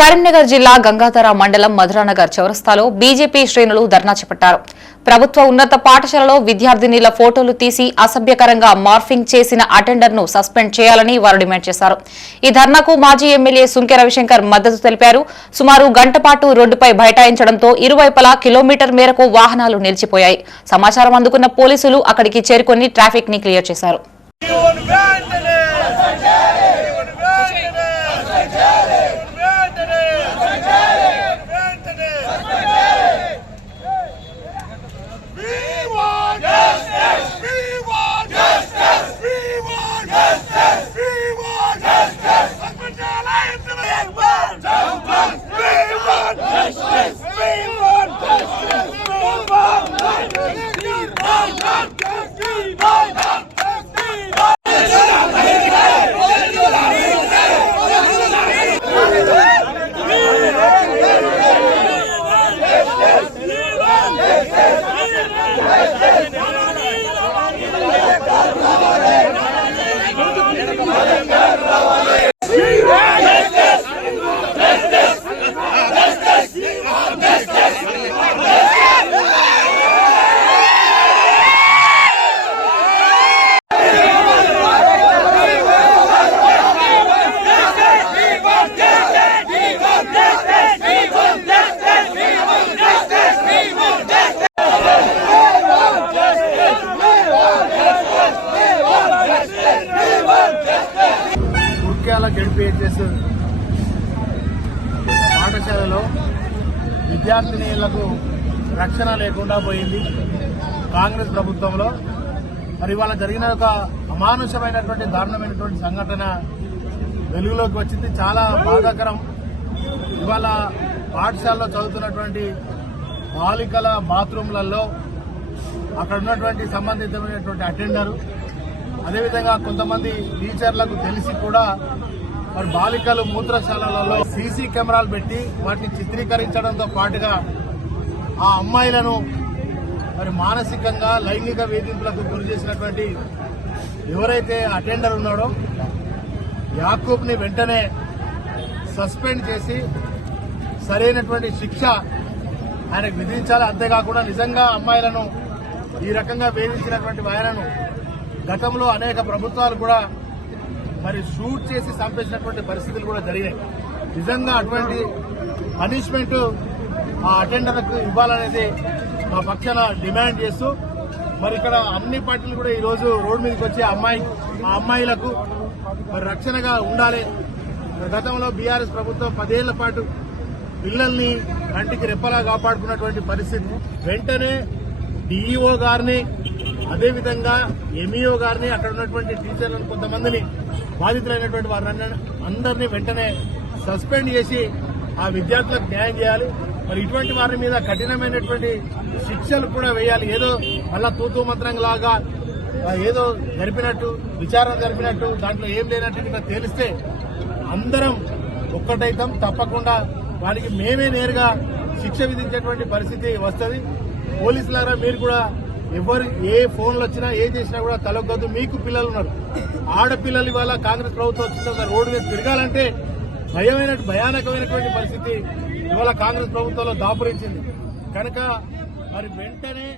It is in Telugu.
కరీంనగర్ జిల్లా గంగాధర మండలం మధురానగర్ చౌరస్తాలో బీజేపీ శ్రేణులు ధర్నా చేపట్టారు. ప్రభుత్వ ఉన్నత పాఠశాలలో విద్యార్థినిల ఫోటోలు తీసి అసభ్యకరంగా మార్ఫింగ్ చేసిన అటెండర్ను సస్పెండ్ చేయాలని వారు డిమాండ్ చేశారు. ఈ ధర్నాకు మాజీ ఎమ్మెల్యే సుంకె రవిశంకర్ మద్దతు తెలిపారు. సుమారు గంట పాటు రోడ్డుపై బైఠాయించడంతో ఇరువైపులా కిలోమీటర్ మేరకు వాహనాలు నిలిచిపోయాయి. సమాచారం అందుకున్న పోలీసులు అక్కడికి చేరుకొని ట్రాఫిక్ని క్లియర్ చేశారు. పాఠశాల జడ్పిహెచ్ఎస్ పాఠశాలలో విద్యార్థినీలకు రక్షణ లేకుండా పోయింది. కాంగ్రెస్ ప్రభుత్వంలో మరి ఇవాళ జరిగిన ఒక అమానుషమైనటువంటి దారుణమైనటువంటి సంఘటన వెలుగులోకి వచ్చింది. చాలా బాధాకరం. ఇవాళ పాఠశాలలో చదువుతున్నటువంటి బాలికల బాత్రూంలలో అక్కడ ఉన్నటువంటి సంబంధితమైనటువంటి అటెండరు అదేవిధంగా కొంతమంది టీచర్లకు తెలిసి కూడా మరి బాలికలు మూత్రశాలలలో సీసీ కెమెరాలు పెట్టి వాటిని చిత్రీకరించడంతో పాటుగా ఆ అమ్మాయిలను మరి మానసికంగా లైంగిక వేధింపులకు గురి చేసినటువంటి ఎవరైతే అటెండర్ ఉన్నాడో యాకూబ్ని వెంటనే సస్పెండ్ చేసి సరైనటువంటి శిక్ష ఆయనకు విధించాలి. అంతేకాకుండా నిజంగా అమ్మాయిలను ఈ రకంగా వేధించినటువంటి ఆయనను గతంలో అనేక ప్రభుత్వాలు కూడా మరి షూట్ చేసి చంపేసినటువంటి పరిస్థితులు కూడా జరిగాయి నిజంగా అటువంటి పనిష్మెంట్ ఆ అటెండర్లకు ఇవ్వాలనేది మా పక్షాన డిమాండ్ చేస్తూ మరి ఇక్కడ అన్ని పార్టీలు కూడా ఈరోజు రోడ్డు మీదకి వచ్చే అమ్మాయి ఆ అమ్మాయిలకు మరి రక్షణగా ఉండాలి. గతంలో బీఆర్ఎస్ ప్రభుత్వం పదేళ్ళ పాటు పిల్లల్ని కంటికి రెప్పలా కాపాడుకున్నటువంటి పరిస్థితి. వెంటనే డిఈఓ గారిని అదేవిధంగా ఎంఈఓ గారిని అక్కడ ఉన్నటువంటి టీచర్లను కొంతమందిని బాధితులైనటువంటి వారిని అందరినీ వెంటనే సస్పెండ్ చేసి ఆ విద్యార్థులకు న్యాయం చేయాలి. మరి ఇటువంటి వారి మీద కఠినమైనటువంటి శిక్షలు కూడా వేయాలి. ఏదో మళ్ళా తూతూ మంత్రం లాగా ఏదో జరిపినట్టు విచారణ జరిపినట్టు దాంట్లో ఏం లేనట్టు తేలిస్తే అందరం ఒక్కటైతాం. తప్పకుండా వారికి మేమే నేరుగా శిక్ష విధించేటువంటి పరిస్థితి వస్తుంది. పోలీసులారా మీరు కూడా ఎవరు ఏ ఫోన్లు వచ్చినా ఏ చేసినా కూడా తలొగ్గదు మీకు పిల్లలు ఉన్నారు. ఆడపిల్లలు ఇవాళ కాంగ్రెస్ ప్రభుత్వం వచ్చిన రోడ్డు మీద తిరగాలంటే భయమైన భయానకమైనటువంటి పరిస్థితి ఇవాళ కాంగ్రెస్ ప్రభుత్వంలో దాపురించింది. కనుక మరి వెంటనే